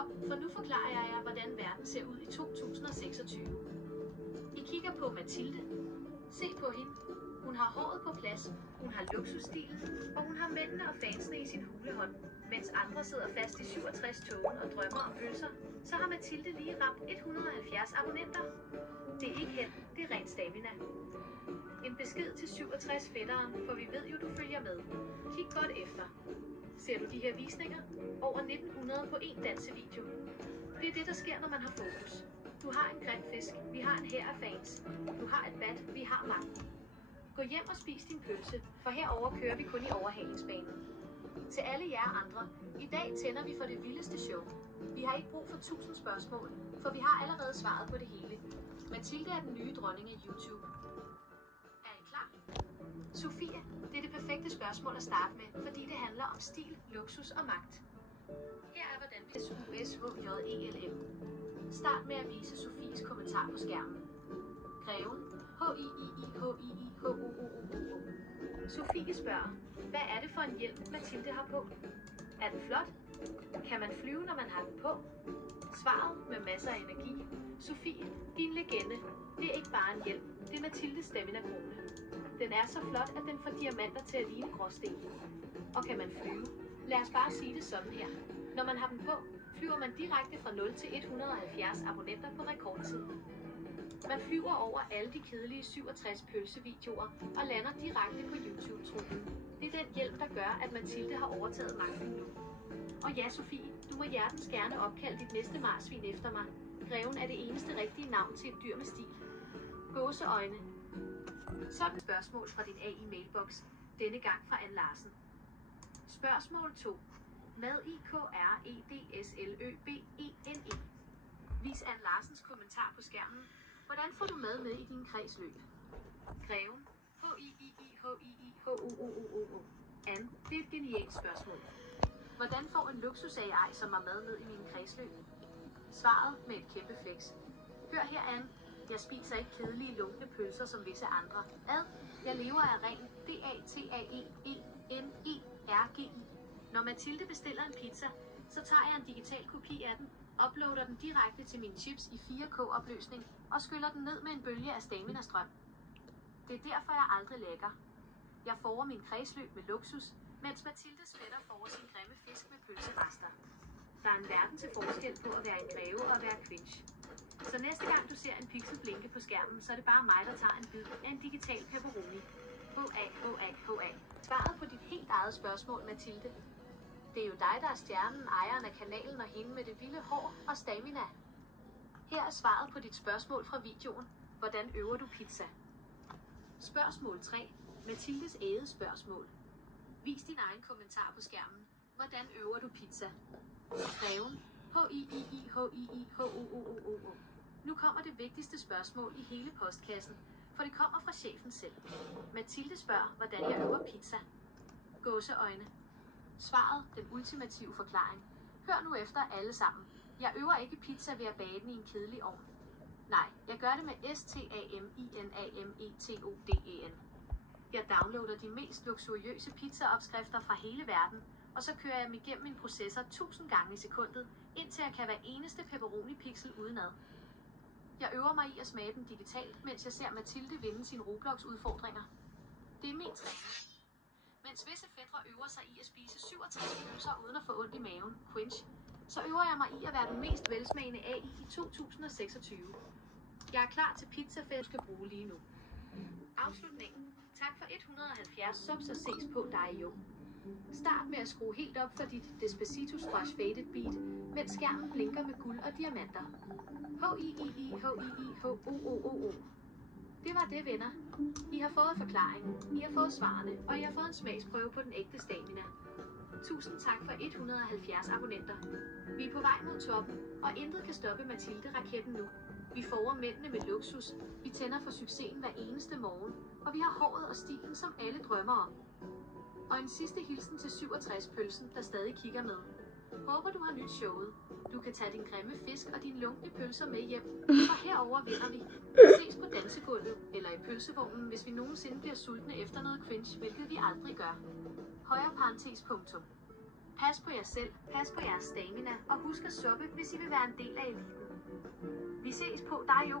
op, for nu forklarer jeg jer, hvordan verden ser ud i 2026. I kigger på Mathilde. Se på hende. Hun har håret på plads, hun har luksusstilen, og hun har mændene og fansene i sin hulehånd. Mens andre sidder fast i 67-togen og drømmer om pølser, så har Mathilde lige ramt 170 abonnenter. Det er ikke held, det er ren stamina. En besked til 67-fætteren, for vi ved jo, du følger med. Kig godt efter. Ser du de her visninger? Over 1900 på én dansevideo. Det er det, der sker, når man har fokus. Du har en grim fisk, vi har en hær af fans. Du har et bat, vi har magten. Gå hjem og spis din pølse, for herover kører vi kun i overhalingsbanen. Til alle jer andre, i dag tænder vi for det vildeste show. Vi har ikke brug for 1000 spørgsmål, for vi har allerede svaret på det hele. Mathilde er den nye dronning af YouTube. Er I klar? Sofie, det er det perfekte spørgsmål at starte med, fordi det handler om stil, luksus og magt. Her er hvordan vi SUSHJELM. Start med at vise Sofies kommentar på skærmen. Greven, HIIIHIIHOOOOO. Sofie spørger, hvad er det for en hjelm, Mathilde har på? Er den flot? Kan man flyve, når man har den på? Svaret med masser af energi. Sofie, din legende. Det er ikke bare en hjelm, det er Mathildes stamina-krone. Den er så flot, at den får diamanter til at ligne gråsten. Og kan man flyve? Lad os bare sige det sådan her. Når man har den på, flyver man direkte fra 0 til 170 abonnenter på rekordtid. Man flyver over alle de kedelige 67 pølsevideoer og lander direkte på YouTube-tronen. Det er den hjælp, der gør, at Mathilde har overtaget magten nu. Og ja, Sofie, du må hjertens gerne opkalde dit næste marsvin efter mig. Greven er det eneste rigtige navn til et dyr med stil. Gåseøjne. Sådan et spørgsmål fra din AI-mailbox, denne gang fra Ann Larsen. Spørgsmål 2. Mad IKREDSLØBENE. Vis Ann Larsens kommentar på skærmen. Hvordan får du mad med i din kredsløb? Greven. HIIIHIIHOOOOO. Ann, det er et genialt spørgsmål. Hvordan får en luksus-AI som mig mad med i min kredsløb? Svaret med et kæmpe flex. Hør her, Ann. Jeg spiser ikke kedelige lunkne pølser som visse andre. Jeg lever af ren DATAEENERGI. Når Mathilde bestiller en pizza, så tager jeg en digital kopi af den, uploader den direkte til mine chips i 4K-opløsning og skyller den ned med en bølge af stamina-strøm. Det er derfor, jeg aldrig lækker. Jeg får min kredsløb med luksus, mens Mathildes fætter får sin grimme fisk med pølserester. Der er en verden til forskel på at være en greve og at være cringe. Så næste gang du ser en pixel blinke på skærmen, så er det bare mig, der tager en bid af en digital pepperoni. HA. Svaret på dit helt eget spørgsmål, Mathilde. Det er jo dig, der er stjernen, ejeren af kanalen og hende med det vilde hår og stamina. Her er svaret på dit spørgsmål fra videoen. Hvordan øver du pizza? Spørgsmål 3. Mathildes ædespørgsmål. Vis din egen kommentar på skærmen. Hvordan øver du pizza? Greven. HIIIHIIHOOOOO. Nu kommer det vigtigste spørgsmål i hele postkassen, for det kommer fra chefen selv. Mathilde spørger, hvordan jeg øver pizza. Gåseøjne. Svaret, den ultimative forklaring. Hør nu efter alle sammen. Jeg øver ikke pizza ved at bage den i en kedelig ovn. Nej, jeg gør det med STAMINAMETODEN. Jeg downloader de mest luksuriøse pizzaopskrifter fra hele verden, og så kører jeg dem igennem min processor 1000 gange i sekundet, indtil jeg kan hver eneste pepperoni-pixel udenad. Jeg øver mig i at smage den digitalt, mens jeg ser Mathilde vinde sine Roblox-udfordringer. Det er min træning. Mens visse fætre øver sig i at spise 67 pølser uden at få ondt i maven, cringe, så øver jeg mig i at være den mest velsmagende AI i 2026. Jeg er klar til pizzafest, du skal bruge lige nu. Afslutning. Tak for 170 subs og ses på dig jo. Start med at skrue helt op for dit Despacito Splash Faded Beat, mens skærmen blinker med guld og diamanter. HIIIHIIHOOOOO. Det var det, venner. I har fået forklaringen, I har fået svarene, og I har fået en smagsprøve på den ægte stamina. Tusind tak for 170 abonnenter. Vi er på vej mod toppen, og intet kan stoppe Mathilde-raketten nu. Vi får mændene med luksus, vi tænder for succesen hver eneste morgen, og vi har håret og stilen, som alle drømmer om. Og en sidste hilsen til 67-pølsen, der stadig kigger med. Håber du har nyt showet. Du kan tage din grimme fisk og dine lunkne pølser med hjem, for herover vinder vi. Vi ses på dansegulvet, eller i pølsevognen, hvis vi nogensinde bliver sultne efter noget cringe, hvilket vi aldrig gør. Højre parentes punktum. Pas på jer selv, pas på jeres stamina, og husk at suppe, hvis I vil være en del af eliten. Vi ses på dig, Jo.